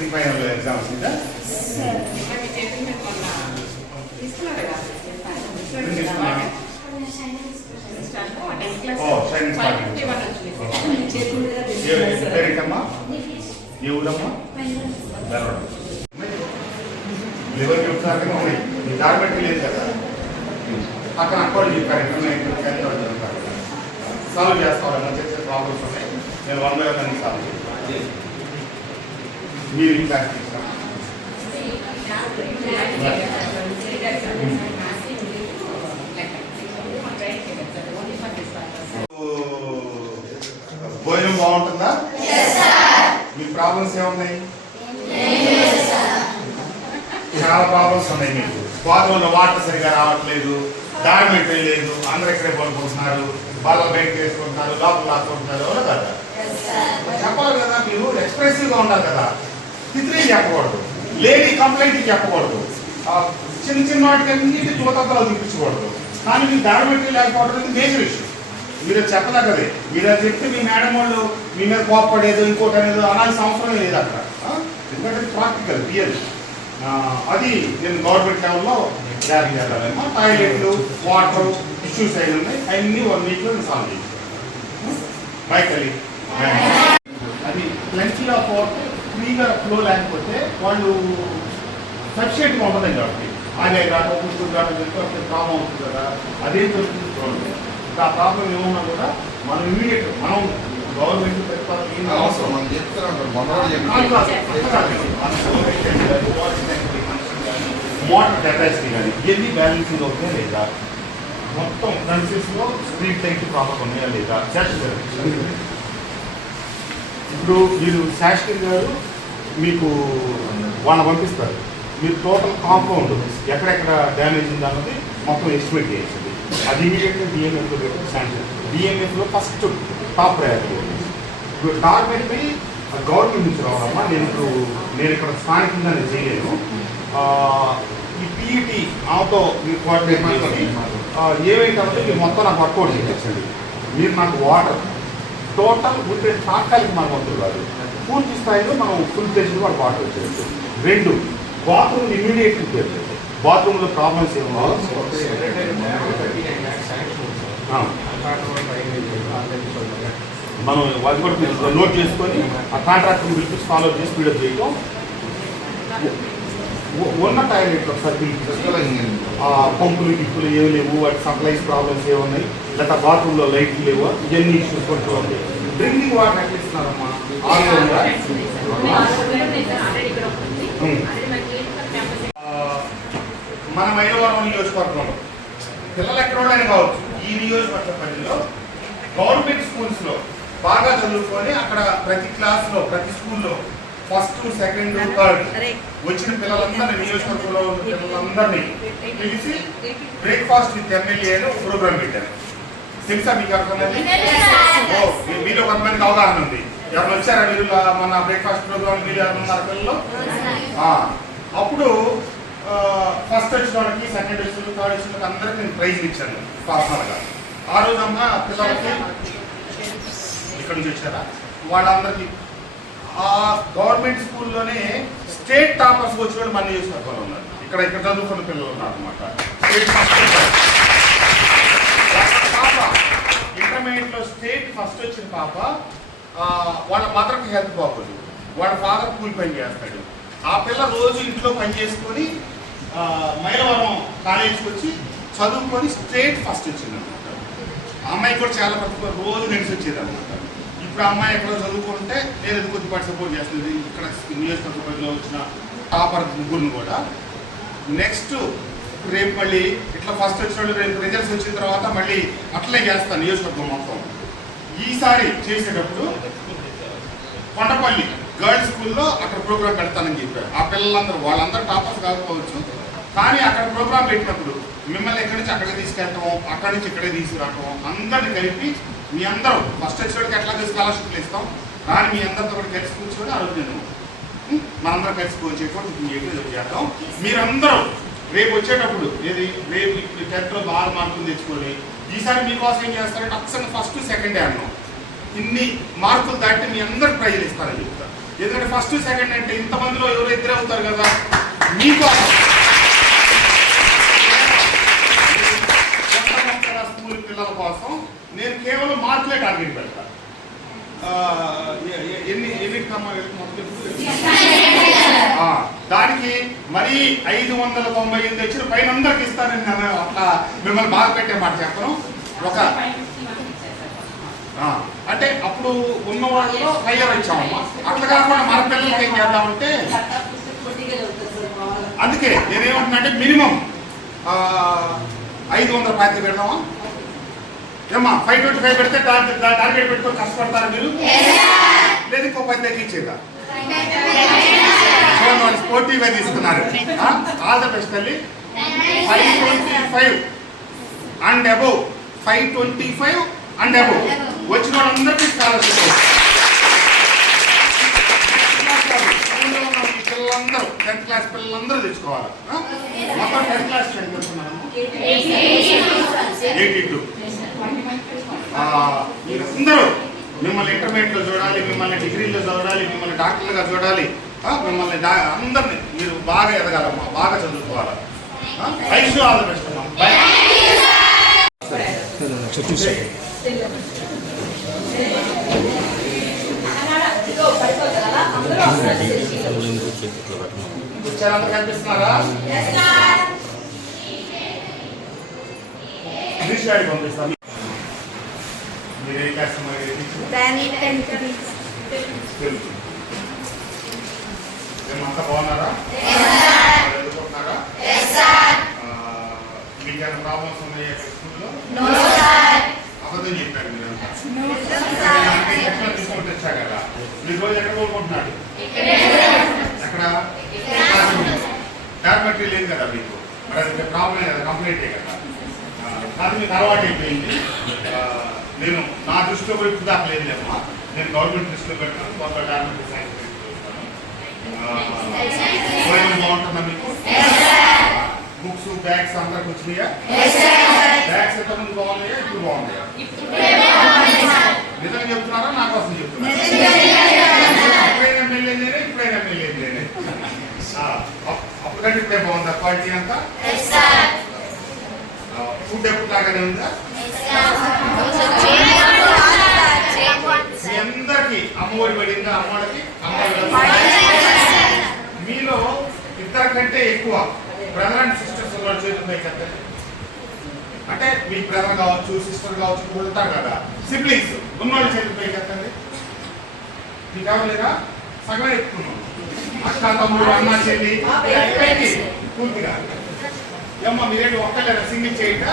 Pre-final examsida? Oh, Chinese party. Perikama? Yurama? Bellow. Liver you are going to dark material. I can afford you can solve your problem for me. Then one way or another solve. Meeting that భోజనం బాగుంటుందా? మీ problems ఏమున్నాయి? చాలా problems ఉన్నాయి మీకు. బాత్రూంలో water సరిగా రావట్లేదు, dormitory లేదు, అందరూ ఇక్కడే పడుకుంటున్నారు, బాగా బయట వేసుకుంటున్నారు, లోపల లాక్కుంటున్నారు. ఎవరు కదా చెప్పాలి కదా, మీరు ఎక్స్ప్రెసివ్గా ఉండాలి కదా. తిరిగి చెప్పకూడదు, లేడీ కంప్లైంట్ చెప్పకూడదు, చిన్న చిన్న వాటికన్నీ యువతలు చూపించకూడదు. కానీ మీకు డార్మెంటరీ లేకపోవడం అనేది మేజర్ ఇష్యూ. మీరు చెప్పదగ్గదే. మీరు అది చెప్తే మీ మేడం వాళ్ళు మీ మీద కోపపడేదో ఇంకోటి అనేది అనాల్సిన అవసరం లేదు అక్కడ. ఎందుకంటే ప్రాక్టికల్ రియల్ అది నేను గవర్నమెంట్ లెవెల్లో జారీ చేయాలమ్మా. టాయిలెట్లు, వాటర్ ఇష్యూస్ అయిన ఉన్నాయి, అవన్నీ 1 వీక్లో నేను సాల్వ్ చేయాలి. మైకలి అది ప్లెంటీ ఆఫ్ వాటర్ ఫ్రీగా ఫ్లో లేకపోతే వాళ్ళు సఫిషియెంట్గా ఉండదండి. కాబట్టి ఆగే కాక కూర్చుని కాక చెప్తే ప్రాబ్లం అవుతుంది కదా. అదేం జరుగుతుంది చూడండి. ఆ ప్రాబ్లం ఏమన్నా కూడా మనం ఇమీడియట్ మనం గవర్నమెంట్ ప్రతిపాదన అవసరం మనం మోటార్ కెపాసిటీ కానీ ఇవన్నీ బ్యాలెన్సింగ్ అవుతుందా లేదా, మొత్తం కన్సిస్లో స్ట్రీట్ లైట్ ప్రాబ్లం ఉన్నాయా లేదా. శాస్త్రి ఇప్పుడు మీరు శాస్త్రి గారు మీకు వాళ్ళని పంపిస్తారు. మీరు టోటల్ కాంపౌండ్ ఎక్కడెక్కడ డ్యామేజ్ ఉందా అన్నది మొత్తం ఎస్టిమేట్ చేయండి. అది ఇమీడియట్గా డిఎంఎఫ్లో శాంక్షన్. డిఎంఎఫ్లో ఫస్ట్ టాప్ ప్రయారిటీ. ఇప్పుడు టార్గెట్ని గవర్నమెంట్ నుంచి రావాలమ్మా. నేను ఇక్కడ స్థానికంగా నేను చేయలేను. ఈ పీఈటీ ఆతో మీరు కోఆర్డినేట్ చేసుకొని ఏమైతే మీరు మొత్తం నాకు వర్కౌట్ చేయించండి. మీరు నాకు వాటర్ టోటల్ ఉంటే తాత్కాలిక మన వంతులు కాదు, పూర్తి స్థాయిలో మనం ఫుల్ ప్లేస్లో వాళ్ళు వాటర్ వచ్చేది. 2 బాత్రూమ్ ఇమీడియట్ రిపేర్ చేయాలి. బాత్రూంలో ప్రాబ్లమ్స్ ఏమో మనం అది కూడా నోట్ చేసుకొని ఆ కాంట్రాక్ట్ని పిలిపించి ఫాలో చేసి స్పీడప్ చేయడం. ఉన్న టాయిలెట్ ఒకసారి పంపులు గిప్పులు ఏమి లేవు, వాటి సప్లైస్ ప్రాబ్లమ్స్ ఏమున్నాయి, లేదా బాత్రూంలో లైట్లు లేవు, ఇవన్నీ ఇష్యూస్ కొంచెం ఉంది. డ్రింకింగ్ వాటర్ ఎట్లా ఇస్తున్నారమ్మా? మన మైలవరం నియోజకవర్గంలో పిల్లలు ఎక్కడోళ్ళని కావచ్చు, ఈ నియోజకవర్గ పరిధిలో గవర్నమెంట్ స్కూల్స్లో బాగా చదువుకొని అక్కడ ప్రతి క్లాస్లో ప్రతి స్కూల్లో ఫస్ట్, సెకండ్, థర్డ్ వచ్చిన పిల్లలందరినీ నియోజకవర్గంలో ఉన్న పిల్లలందరినీ పిలిచి బ్రేక్ఫాస్ట్ విత్ ఎమ్మెల్యే అని ఒక ప్రోగ్రామ్ పెట్టారు. తెలుసా మీకు? అర్థమైంది? మీరు కొంతమందికి అవగాహన ఉంది. ఎవరు వచ్చారా మీరు మన బ్రేక్ఫాస్ట్ ప్రోగ్రామ్? మీరు ఎవరున్నారు పిల్లలు? అప్పుడు ఫస్ట్ వచ్చిన వాళ్ళకి, సెకండ్ వచ్చిన, థర్డ్ వచ్చిన వాళ్ళకి అందరికీ నేను ప్రైజ్ ఇచ్చాను పర్సనల్గా. ఆ రోజు అమ్మ పిల్లలకి ఇక్కడ నుంచి వచ్చారా వాళ్ళందరికీ ఆ గవర్నమెంట్ స్కూల్లోనే స్టేట్ టాపర్స్ వచ్చిన వాళ్ళు మన నియోజకవర్గంలో ఉన్నారు. ఇక్కడ చదువుకున్న పిల్లలు ఉన్నారు అనమాట. స్టేట్ ఫస్ట్ పాప ఇంటర్మీడియట్లో స్టేట్ ఫస్ట్ వచ్చిన పాప వాళ్ళ మదర్కి హెల్త్ బాగుంది, వాళ్ళ ఫాదర్ కూలి పని చేస్తాడు. ఆ పిల్ల రోజు ఇంట్లో పని చేసుకొని మైలవరం కాలేజీకి వచ్చి చదువుకొని స్టేట్ ఫస్ట్ వచ్చింది అనమాట. ఆ అమ్మాయి కూడా చాలా రోజు నడిచి వచ్చేది అనమాట. ఇప్పుడు అమ్మాయి ఎక్కడో చదువుకుంటే నేను కొద్దిపాటి సపోర్ట్ చేస్తుంది. ఇక్కడ నియోజకవర్గంలో వచ్చిన టాపర్ ముగ్గురిని కూడా నెక్స్ట్ రేపు మళ్ళీ ఇట్లా ఫస్ట్ వచ్చిన వాళ్ళు రేపు రిజల్ట్స్ వచ్చిన తర్వాత మళ్ళీ అట్లే చేస్తాను నియోజకవర్గం మొత్తం. ఈసారి చేసేటప్పుడు కొండపల్లి గర్ల్స్ స్కూల్లో అక్కడ ప్రోగ్రామ్ పెడతానని చెప్పారు. ఆ పిల్లలందరూ వాళ్ళందరూ టాపర్స్ కాకపోవచ్చు, కానీ అక్కడ ప్రోగ్రామ్ పెట్టినప్పుడు మిమ్మల్ని ఎక్కడి నుంచి అక్కడికి తీసుకెళ్ళటం, అక్కడి నుంచి ఇక్కడే తీసుకురావటం, అందరిని కలిపి మీ అందరూ ఫస్ట్ వచ్చేవాడికి ఎట్లా స్కాలర్షిప్లు ఇస్తాం, కానీ మీ అందరితో కూడా కలిసి కూర్చొని ఆ రోజు నేను మనందరం కలిసి కూర్చొని చేద్దాం. మీరందరూ రేపు వచ్చేటప్పుడు ఏది రేపు ఇప్పుడు 10th బాగా మార్కులు తెచ్చుకొని ఈసారి మీకోసం ఏం చేస్తారంటే అసలు ఫస్ట్ సెకండ్ అన్నాం ఇన్ని మార్కులు దాటి మీ అందరికి ప్రైజ్లు ఇస్తారని చెప్తారు. ఎందుకంటే ఫస్ట్ సెకండ్ అంటే ఇంతమందిలో ఎవరు ఇద్దరే అవుతారు కదా, మీకోసం స్కూల్ పిల్లల కోసం నేను కేవలం మార్కులే టార్గెట్ పెడతాను. దానికి మరీ 598 వచ్చిన పైన అందరికి ఇస్తానని నేను అట్లా మిమ్మల్ని బాగా పెట్టే మాట చెప్పను. ఒక అంటే అప్పుడు ఉన్న వాళ్ళలో హైయర్ వచ్చామమ్మా. అట్లా కాకుండా మన పిల్లలకి ఏం చేద్దామంటే అందుకే నేనేమంటున్నా అంటే మినిమం 550 పెడదామా ఏమ్మా? 525 పెడితే టార్గెట్ పెట్టుకొని కష్టపడతారా మీరు? లేదు ఇంకో 10 తగ్గించేదా? వాళ్ళు స్పోర్టివ్గా తీసుకున్నారు. ఆల్ ద బెస్ట్ తల్లి. 525 అండ్ అబోవ్, 525 అండ్ అబోవ్ వచ్చిన వాళ్ళందరికీ స్కాలర్షిప్. పిల్లలందరూ 10th క్లాస్ పిల్లలందరూ తెచ్చుకోవాలి. మొత్తం 10th క్లాస్ చదువుతున్నాము 82. మీరందరూ మిమ్మల్ని ఇంటర్మీడియట్లో చూడాలి, మిమ్మల్ని డిగ్రీలో చూడాలి, మిమ్మల్ని డాక్టర్లుగా చూడాలి, మిమ్మల్ని అందరినీ మీరు బాగా ఎదగాలమ్మా, బాగా చదువుకోవాలి. ఐష్ ఆల్ ది బెస్ట్ అమ్మా. వచ్చారంతా కనిపిస్తున్నారా? ఇంగ్లీష్ గాడి పంపిస్తాను. మీరు ఏ క్లాస్ మేమంతా బాగున్నారా? ఎదుర్కొంటున్నారా? మీకు ఏమైనా ప్రాబ్లమ్స్ ఉన్నాయా స్కూల్లో? అబద్ధం చెప్పారు మీరంతా. ఎక్కడ తీసుకుంటూ వచ్చా కదా, మీరు రోజు ఎక్కడ కోరుకుంటున్నాడు? ఎక్కడ డార్మెటరీ లేదు కదా మీకు, మరి అది ప్రాబ్లం కదా, కంప్లైంటే కదా. అది మీకు అలవాటు అయిపోయింది. నేను నా దృష్టిలో కూడా ఇప్పుడు దాకా లేదులేమ్మా, నేను గవర్నమెంట్ దృష్టిలో పెట్టాను. కొంత డార్మెటరీ సైన్స్ బాగుంటుందా మీకు? బుక్స్ బ్యాగ్స్ అందరికి వచ్చినాయా? బ్యాగ్స్ ఎంతమంది బాగున్నాయా? ఇప్పుడు బాగున్నాయా? నిజంగా చెప్తున్నారా? నా కోసం చెప్తున్నారా? అప్పుడైనా ఎమ్మెల్యే నేనే, ఇప్పుడైనా ఎమ్మెల్యే నేనే. అప్పుడంటే ఇప్పుడే బాగుందా క్వాలిటీ అంతా? ఫుడ్ ఎప్పుడు లాగానే ఉందా? మీ అందరికి అమ్మఒడి పడిందా? అమ్మఒడికి మీలో ఇద్దరి కంటే ఎక్కువ బ్రదర్ అండ్ సిస్టర్స్ వాళ్ళు చేతులు కదా, అంటే మీ బ్రదర్ కావచ్చు, సిస్టర్ కావచ్చు, వెళ్తారు కదా, సిబ్లింగ్స్ ఉన్నవాళ్ళు చేతులు పై కదండి. మీకు ఎవరులేదా? సగం ఎక్కుతున్నాం. అక్క, తమ్ముడు, అన్న, చెల్లి పూర్తిగా. ఏమ్మా మీరేంటి ఒక్కలేదా? సింగిల్ చేయండి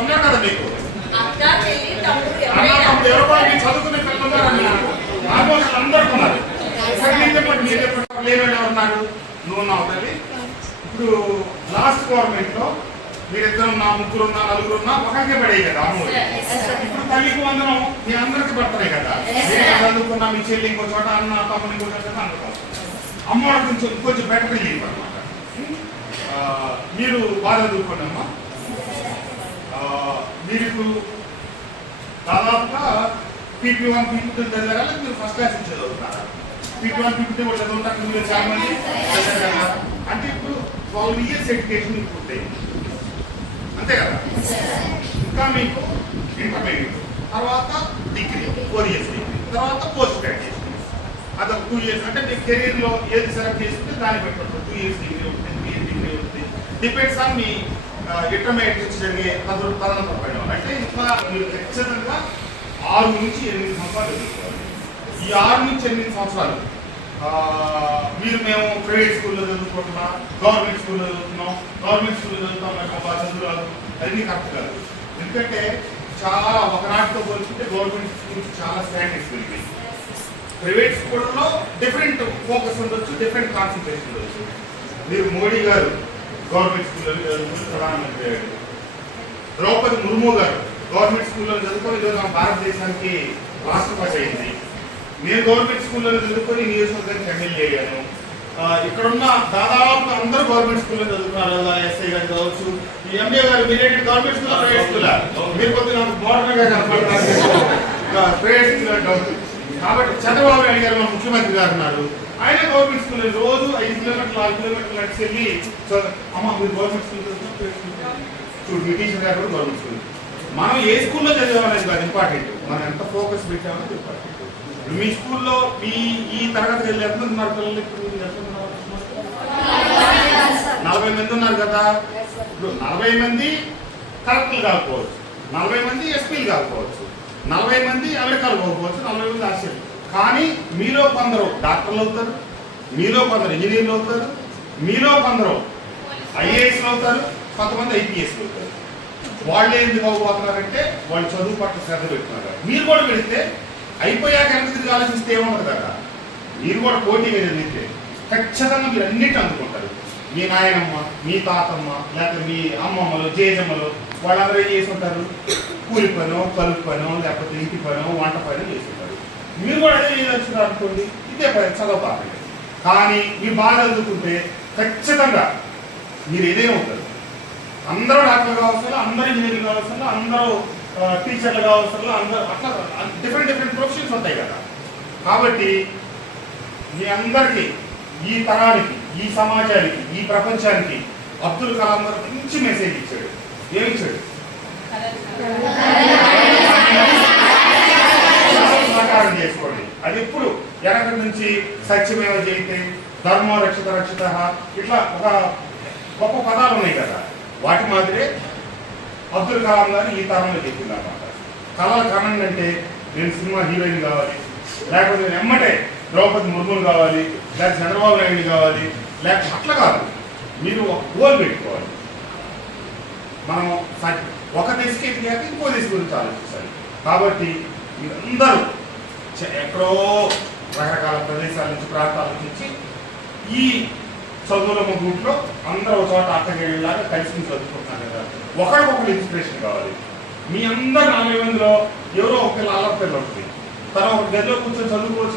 ఉన్నారు కదా మీకు. అన్న తమ్ముడు ఎవరో మీరు చదువుకునే పిల్లలు ఆల్మోస్ట్ అందరూ ఉన్నారు. లేని ఎవరున్నారు? నువ్వు ఉన్నావు తల్లి. ఇప్పుడు లాస్ట్ గవర్నమెంట్ లో మీరిద్దరు ఉన్నా, ముగ్గురు ఉన్నా, నలుగురు ఉన్నా ఒకరికే పడేవి కదా అమ్మఒడి. ఇప్పుడు తల్లికి వందనం మీ అందరికి పడుతున్నాయి కదా. చదువుకున్నా మీ చెల్లి ఇంకో చోట, అన్న తమ్ముడు ఇంకో చోట అందుకో అమ్మఒడి కొంచెం బెటర్ రిలీఫ్ అనమాట. మీరు బాగా చదువుకోండి అమ్మా. మీరు ఇప్పుడు దాదాపుగా PP1 PP2 చదివారా, మీరు ఫస్ట్ క్లాస్ నుంచి చదువుతున్నారా? PP1 PP2 కూడా చదువుతారు మీరు చాలా మంది. అంటే ఇప్పుడు 12 years ఎడ్యుకేషన్ మీకు పూర్తయింది అంతే కదా. ఇంకా మీకు ఇంటర్మీడియట్, తర్వాత డిగ్రీ 4 years డిగ్రీ, తర్వాత పోస్ట్ గ్రాడ్యుయేషన్. అదొక 2 years. అంటే మీ కెరీర్లో ఏది సెలెక్ట్ చేసుకుంటే దాన్ని బట్టి 2 years డిగ్రీ ఉంటుంది, 3 years డిగ్రీ ఉంటుంది. డిపెండ్స్ ఆన్ మీ ఇంటర్మీడియట్ నుంచి జరిగే తదనంతరం పైన. అంటే ఇంకా మీరు ఖచ్చితంగా 6 నుంచి 8 సంవత్సరాలు చదువుకోవాలి. ఈ 6 నుంచి 8 సంవత్సరాలు మీరు మేము ప్రైవేట్ స్కూల్లో చదువుకుంటున్నాం, గవర్నమెంట్ స్కూల్లో చదువుతున్నాం, గవర్నమెంట్ స్కూల్లో చదువుతాం, మాకు చదువు రాదు, అన్నీ కరెక్ట్ కాదు. ఎందుకంటే చాలా ఒకనాటితో పోల్చుకుంటే గవర్నమెంట్ స్కూల్స్ చాలా స్టాండర్డ్స్ పెరిగాయి. ప్రైవేట్ స్కూళ్ళలో డిఫరెంట్ ఫోకస్ ఉండొచ్చు, డిఫరెంట్ కాన్సన్ట్రేషన్ ఉండొచ్చు. మీరు మోడీ గారు గవర్నమెంట్ స్కూల్లో ప్రధానమంత్రి అయ్యాడు. ద్రౌపది ముర్ము గారు గవర్నమెంట్ స్కూల్లో చదువుకొని ఈరోజు మన భారతదేశానికి రాష్ట్రపతి అయింది. నేను గవర్నమెంట్ స్కూల్లో చదువుకొని నియోజకవర్గానికి ఎమ్మెల్యే అయ్యాను. ఇక్కడున్న దాదాపు అందరూ గవర్నమెంట్ స్కూల్లో చదువుకున్నారు. ఎస్ఐ గారు కావచ్చు, ఈ ఎంఏ గారు మీరేంటి గవర్నమెంట్ స్కూల్ ప్రైవేట్ స్కూల్ మీరు కొద్దిగా మోడర్న్ గా కనపడతారు ప్రైవేట్ స్కూల్. కాబట్టి చంద్రబాబు నాయుడు గారు మన ముఖ్యమంత్రి గారు ఉన్నారు, ఆయన గవర్నమెంట్ స్కూల్ రోజు 5 కిలోమీటర్లు 6 కిలోమీటర్లు నడిచి వెళ్ళి అమ్మ మీరు గవర్నమెంట్ స్కూల్ చూడు, మీ టీచర్ గారు కూడా గవర్నమెంట్ స్కూల్. మనం ఏ స్కూల్లో చదివామనేది కాదు ఇంపార్టెంట్, మనం ఎంత ఫోకస్ పెట్టామనేది ఇంపార్టెంట్. మీ స్కూల్లో ఈ తరగతి వెళ్ళి ఎంతమంది ఉన్నారు పిల్లలు? ఇప్పుడు 40 మంది ఉన్నారు కదా. ఇప్పుడు 40 మంది కలెక్టర్లు కాకపోవచ్చు, 40 మంది ఎస్పీలు కాకపోవచ్చు, 40 మంది అమెరికాలు పోకపోవచ్చు, 40 మంది ఆస్ట్రేలియా. కానీ మీలో కొందరు డాక్టర్లు అవుతారు, మీలో కొందరు ఇంజనీర్లు అవుతారు, మీలో కొందరు ఐఏఎస్లు అవుతారు, కొంతమంది ఐపీఎస్లు అవుతారు. వాళ్ళు ఎందుకు అవ్వబోతున్నారంటే వాళ్ళు చదువు పట్ల శ్రద్ధ పెడుతున్నారు. మీరు కూడా పెడితే అయిపోయాక ఎంత తిరిగి ఆలోచిస్తే ఏముండదు కదా. మీరు కూడా పోటీగా చదివితే ఖచ్చితంగా మీరు అన్నిటి అందుకుంటారు. మీ నాయనమ్మ, మీ తాతమ్మ, లేకపోతే మీ అమ్మమ్మలు, జేజమ్మలు వాళ్ళందరూ ఏం చేసుకుంటారు? కూలి పనో, కలుపు పనో, లేకపోతే ఇంటి పనో, వంట పనో చేసుకుంటారు. మీరు కూడా అదే చేయదలుచుకున్నారు అనుకోండి, ఇదే చదవపాకండి. కానీ మీరు బాగా చదువుకుంటే ఖచ్చితంగా మీరు ఏదే ఉంటారు. అందరూ డాక్టర్లు కావాల్సిన, అందరూ ఇంజనీర్లు కావాల్సిన, అందరూ టీచర్లు కావాల్సిన, అందరూ అట్లా డిఫరెంట్ ప్రొఫెషన్స్ ఉంటాయి కదా. కాబట్టి మీ అందరికీ, ఈ తరానికి, ఈ సమాజానికి, ఈ ప్రపంచానికి అబ్దుల్ కలాం గారు మంచి మెసేజ్ ఇచ్చాడు. ఏమి ఇచ్చాడు? సాకారం చేసుకోండి. అది ఎప్పుడు వెనక నుంచి సత్యమేవ జయతే, ధర్మో రక్షిత రక్షిత, ఇట్లా ఒక గొప్ప పదాలు ఉన్నాయి కదా. వాటి మాదిరే అబ్దుల్ కలాం గారు ఈ తరంలో చెప్పింది అన్నమాట. కళలు కనండి అంటే నేను సినిమా హీరోయిన్ కావాలి, లేకపోతే నేను ఎమ్మటే ద్రౌపది ముర్ములు కావాలి, లేకపోతే చంద్రబాబు నాయుడు కావాలి, లేకపోతే అట్లా కాదు. మీరు ఒక గోల్ పెట్టుకోవాలి. మనం ఒక దిశకి ఎదిగాక ఇంకో దిశ గురించి ఆలోచించాలి. కాబట్టి మీరందరూ ఎక్కడో రకరకాల ప్రదేశాల నుంచి, ప్రాంతాల నుంచి ఈ చదువుల గుంట్లో అందరూ ఒక చోట అక్కడిలాగా కలిసి చదువుకుంటున్నారు కదా. ఒకరికొకరు ఇన్స్పిరేషన్ కావాలి. మీ అందరు 40 మందిలో ఎవరో ఒక పిల్ల అల్లరి పిల్ల ఉంటుంది, తన ఒక గదిలో కూర్చొని చదువుకోవచ్చు.